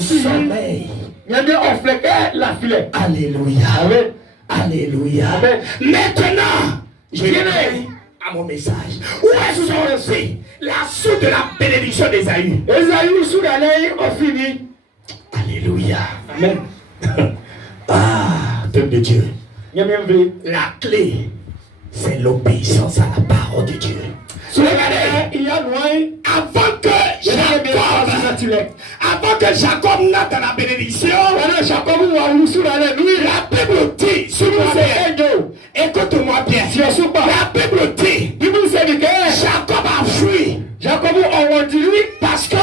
sommeil. Alléluia. Alléluia. Maintenant, je viens à mon message. Où est sorti la source de la bénédiction d'Ésaü? Alléluia. Amen. Ah, peuple de Dieu. La clé, c'est l'obéissance à la parole de Dieu. Regardez, avant que Jacob naisse dans la bénédiction, la Bible dit, écoute-moi bien, la Bible dit, Jacob a fui, parce que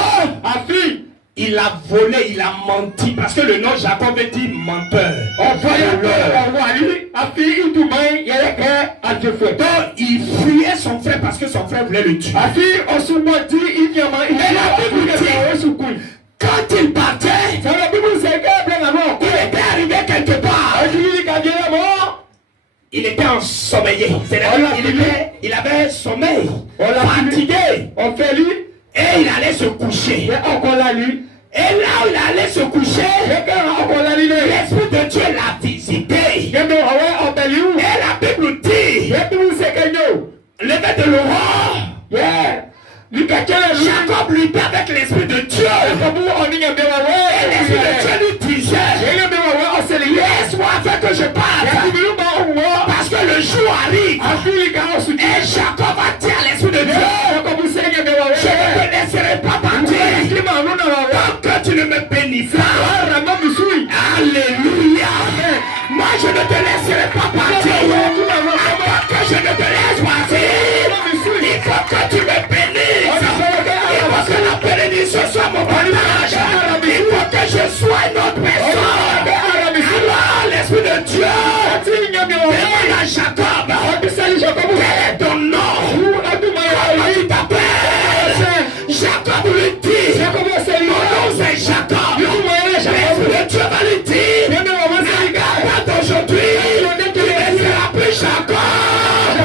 il a volé, il a menti, parce que le nom Jacob veut dire menteur. Donc il fuyait son frère parce que son frère voulait le tuer. Quand il partait, il était arrivé quelque part. Il était ensommeillé. C'est-à-dire il avait sommeil, fatigué. Et il allait se coucher. Et là où il allait se coucher, l'Esprit de Dieu l'a visité. Et la Bible dit, levé de l'aurore, Jacob lui parlait avec l'Esprit de Dieu. Et l'Esprit de Dieu lui disait, laisse-moi afin que je parte, parce que le jour arrive. Et Jacob a dit à l'Esprit de Dieu, je ne te laisserai pas partir tant que tu ne me bénis pas. Alléluia. Moi je ne te laisserai pas partir avant que je ne te laisse partir. Il faut que tu me bénisses. Il faut que la bénédiction soit mon partage. Il faut que je sois une autre personne. Alors l'Esprit de Dieu demande à Jacob, quel est ton nom? Comment tu t'appelles? Jacob lui dit, mon nom c'est Jacob. L'Esprit de Dieu va lui dire, regarde d'aujourd'hui, tu ne seras plus Jacob. À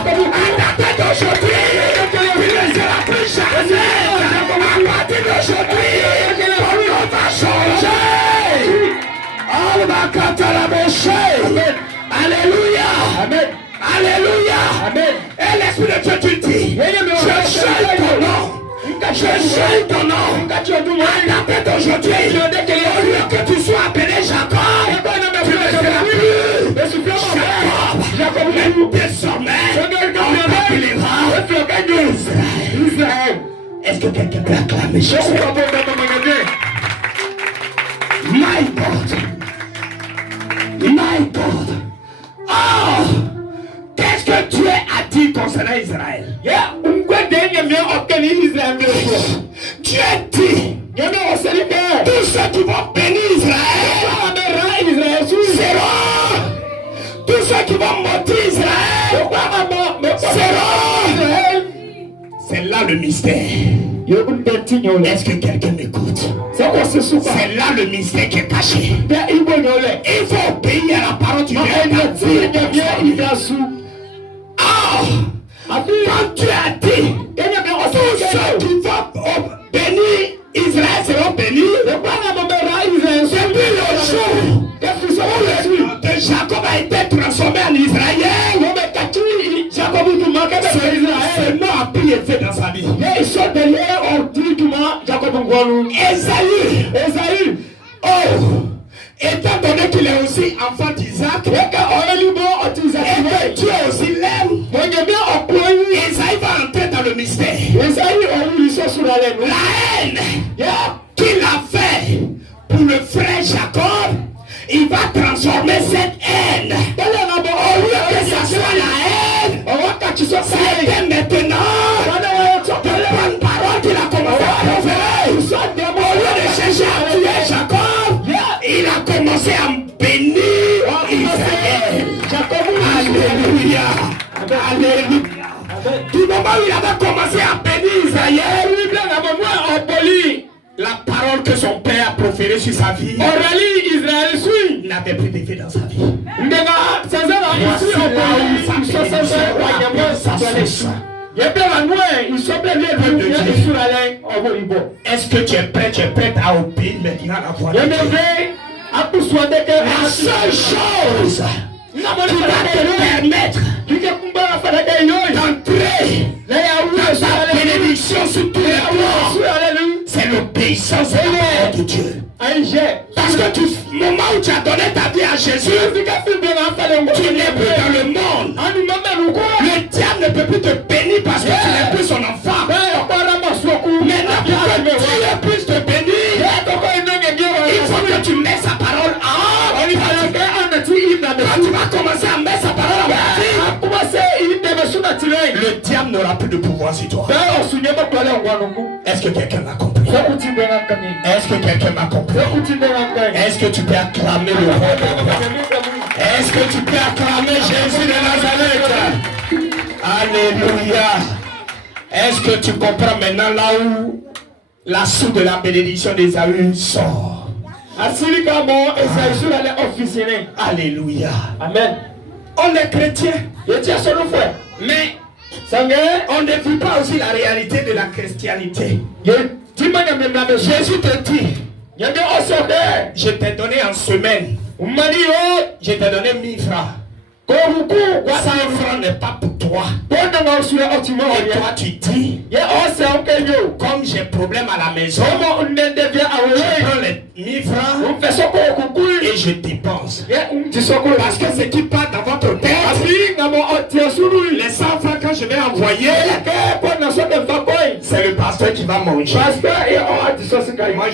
dater d'aujourd'hui, tu ne seras plus Jacob. À partir d'aujourd'hui, ton nom va changer. On va canter la bouche. Alléluia. Amen. Alléluia. Amen. Et l'Esprit de Dieu tu dis, je change ton nom. Je change ton nom. À dater d'aujourd'hui, au lieu que tu sois appelé Jacob, tu ne seras plus Jacob. Mais désormais, on t'appellera Israël. Est-ce que quelqu'un peut acclamer Jésus? My God. My God. Oh! Qu'est-ce que Dieu a dit concernant Israël? Dieu dit, tous ceux qui vont bénir Israël seront, tous ceux qui vont maudire Israël seront. C'est là le mystère. Est-ce que quelqu'un m'écoute? C'est là le mystère qui est caché. Il faut obéir à la parole du Dieu. Quand tu as dit, tous ceux qui vont bénir Israël seront bénis. Depuis le jour où de Jacob a été transformé en Israël, ce nom a pris effet dans sa vie. Esaü, oh, étant donné qu'il est aussi enfant d'Isaac, et que Dieu aussi l'aime, Esaü va entrer dans le mystère. La haine qu'il a fait pour le frère Jacob, il va transformer cette haine. Au lieu que ça soit la haine, ça a été maintenant de bonne parole qu'il a commencé à proférer. Au lieu de chercher à tuer Jacob, il a commencé à bénir Israël. Alléluia. Alléluia. Du moment où il avait commencé à bénir Israël, la parole que son père a proférée sur sa vie n'avait plus d'effet dans sa vie. Est-ce que tu es prête à obéir maintenant la voix de Dieu? La seule chose qui va te permettre d'entrer dans sa bénédiction sur tous les plans, c'est l'obéissance à la parole de Dieu. Parce que au moment où tu as donné ta vie à Jésus, tu n'es plus dans le monde. Le diable ne peut plus te bénir parce que tu n'es plus son enfant. Maintenant, pour que Dieu puisse te bénir, il faut que tu mets sa parole en pratique. Quand tu vas commencer à mettre sa parole en pratique, le diable n'aura plus de pouvoir sur toi. Est-ce que quelqu'un m'a compris? Est-ce que quelqu'un m'a compris? Est-ce que tu peux acclamer le roi de roi? Est-ce que tu peux acclamer Jésus de Nazareth? Alléluia. Est-ce que tu comprends maintenant là où la soupe de la bénédiction d'Ésaü sort? Alléluia. Amen. On est chrétien, mais on ne vit pas aussi la réalité de la chrétienté. Jésus te dit, je t'ai donné en semaine, je t'ai donné 1000 francs. 100 francs n'est pas pour toi. Et toi tu dis, comme j'ai problème à la maison, je prends les 1000 francs et je dépense. Parce que ce qui part dans votre tête, les 100 francs quand je vais envoyer, c'est le pasteur qui va manger. Moi je